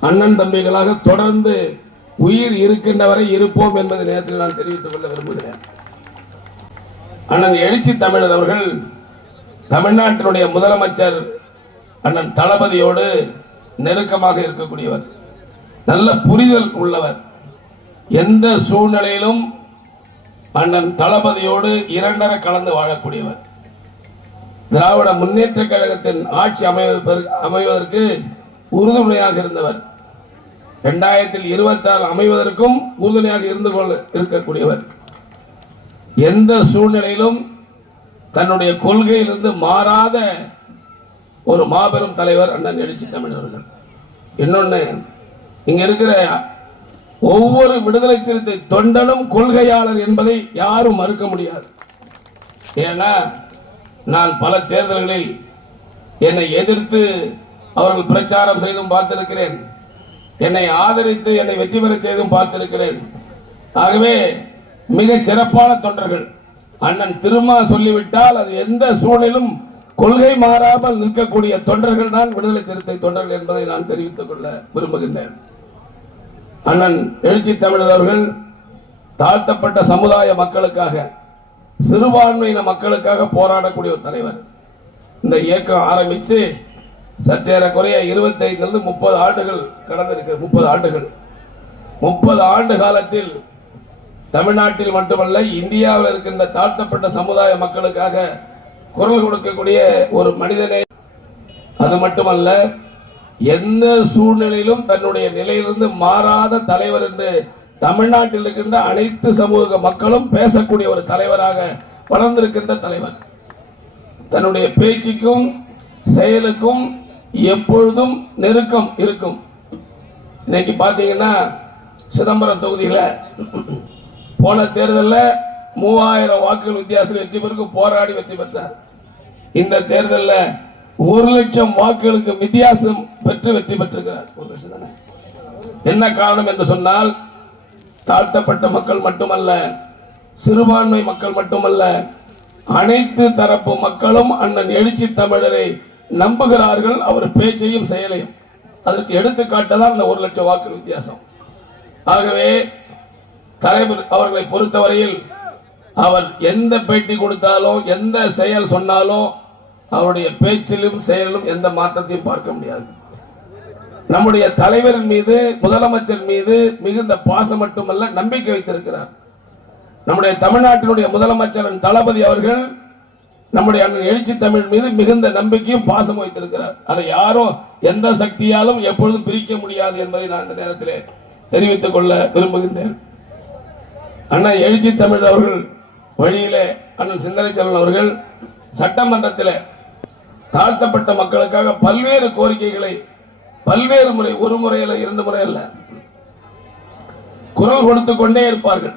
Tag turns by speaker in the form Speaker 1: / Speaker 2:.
Speaker 1: அண்ணன் தம்பிகளாக தொடர்ந்து உயிர் இருக்கின்ற வரை இருப்போம் என்பதை நேரத்தில் நான் தெரிவித்துக் கொள்ள விரும்புகிறேன். அண்ணன் எழுச்சி தமிழர் அவர்கள் தமிழ்நாட்டினுடைய முதலமைச்சர் அண்ணன் தளபதியோடு நெருக்கமாக இருக்கக்கூடியவர். நல்ல புரிதல் உள்ளவர். எந்த சூழ்நிலையிலும் அண்ணன் தளபதியோடு இரண்டர கலந்து வாழக்கூடியவர். திராவிட முன்னேற்ற கழகத்தின் ஆட்சி அமைவதற்கு அமைவதற்கு உறுதுணையாக இருந்தவர். இரண்டாயிரத்தில் இருபத்தி ஆறு அமைவதற்கும் உறுதுணையாக இருந்து கொள்ள இருக்கக்கூடியவர். எந்த சூழ்நிலையிலும் தன்னுடைய கொள்கையிலிருந்து மாறாத ஒரு மாபெரும் தலைவர் அண்ணன் எழுச்சி தமிழர்கள் இன்னொன்று இங்க இருக்கிற ஒவ்வொரு விடுதலை சிறுத்தை தொண்டனும் கொள்கையாளர் என்பதை யாரும் மறுக்க முடியாது. ஏன்னா நான் பல தேர்தல்களில் என்னை எதிர்த்து அவர்கள் பிரச்சாரம் செய்தும் பார்த்திருக்கிறேன். என்னை ஆதரித்து என்னை வெற்றி பெற செய்தும் பார்த்திருக்கிறேன். ஆகவே மிக சிறப்பான தொண்டர்கள். அண்ணன் திருமா சொல்லிவிட்டால் அது எந்த சூழலும் கொள்கை மாறாமல் நிற்கக்கூடிய தொண்டர்கள் தான் விடுதலை சிறுத்தை தொண்டர்கள் என்பதை நான் தெரிவித்துக் கொள்ள விரும்புகின்றேன். அண்ணன் எழுச்சி தமிழர் அவர்கள் தாழ்த்தப்பட்ட சமுதாய மக்களுக்காக சிறுபான்மையின மக்களுக்காக போராடக்கூடிய ஒரு தலைவர். இந்த இயக்கம் ஆரம்பித்து சற்றேறக்குறைய இருபத்தைந்து முப்பது ஆண்டுகள் கடந்திருக்கு முப்பது ஆண்டுகள். முப்பது ஆண்டு காலத்தில் தமிழ்நாட்டில் மட்டுமல்ல இந்தியாவில் இருக்கின்ற தாழ்த்தப்பட்ட சமுதாய மக்களுக்காக குரல் கொடுக்கக்கூடிய ஒரு மனிதனை. அது மட்டுமல்ல எந்த சூழ்நிலையிலும் தன்னுடைய நிலையிலிருந்து மாறாத தலைவர் என்று தமிழ்நாட்டில் இருக்கின்ற அனைத்து சமூக மக்களும் பேசக்கூடிய ஒரு தலைவராக வளர்ந்திருக்கின்ற தலைவர். தன்னுடைய பேச்சுக்கும் செயலுக்கும் எப்பொழுதும் நெருக்கம் இருக்கும். இன்னைக்கு பார்த்தீங்கன்னா சிதம்பரம் தொகுதியில் போன தேர்தலில் மூவாயிரம் வாக்குகள் வித்தியாசத்தில் வெற்றி பெருக்கு போராடி வெற்றி பெற்றார். இந்த தேர்தலில் ஒரு லட்சம் வாக்குகளுக்கு வித்தியாசம் பெற்று வெற்றி பெற்றிருக்கிறார். ஒரு லட்சம் தானே? என்ன காரணம் என்று சொன்னால் தாழ்த்தப்பட்ட மக்கள் மட்டுமல்ல சிறுபான்மை மக்கள் மட்டுமல்ல அனைத்து தரப்பு மக்களும் அண்ணன் எழுச்சி தமிழரை நம்புகிறார்கள் அவர் பேச்சையும் செயலையும். அதற்கு எடுத்துக்காட்டதான் அந்த ஒரு லட்சம் வாக்கு வித்தியாசம். ஆகவே தலைவர் அவர்களை பொறுத்தவரையில் அவர் எந்த பேட்டி கொடுத்தாலும் எந்த செயல் சொன்னாலும் அவருடைய பேச்சிலும் செயலிலும் எந்த மாற்றத்தையும் பார்க்க முடியாது. நம்முடைய தலைவரின் மீது முதலமைச்சர் மீது மிகுந்த பாசம் மட்டுமல்ல நம்பிக்கை வைத்திருக்கிறார். நம்முடைய தமிழ்நாட்டினுடைய முதலமைச்சரின் தளபதி அவர்கள் நம்முடைய அண்ணன் எழுச்சி தமிழ் மீது மிகுந்த நம்பிக்கையும் பாசம் வைத்திருக்கிறார். அதை யாரும் எந்த சக்தியாலும் எப்பொழுதும் பிரிக்க முடியாது என்பதை நான் இந்த நேரத்திலே தெரிவித்துக் கொள்ள விரும்புகின்றேன். அண்ணன் எழுச்சி தமிழ் அவர்கள் வழியிலே அண்ணன் சிந்தனை செல்வன் அவர்கள் சட்டமன்றத்தில் தாழ்த்தப்பட்ட மக்களுக்காக பல்வேறு கோரிக்கைகளை பல்வேறு முறை ஒரு முறையில் இரண்டு முறை அல்ல குரல் கொடுத்து கொண்டே இருப்பார்கள்.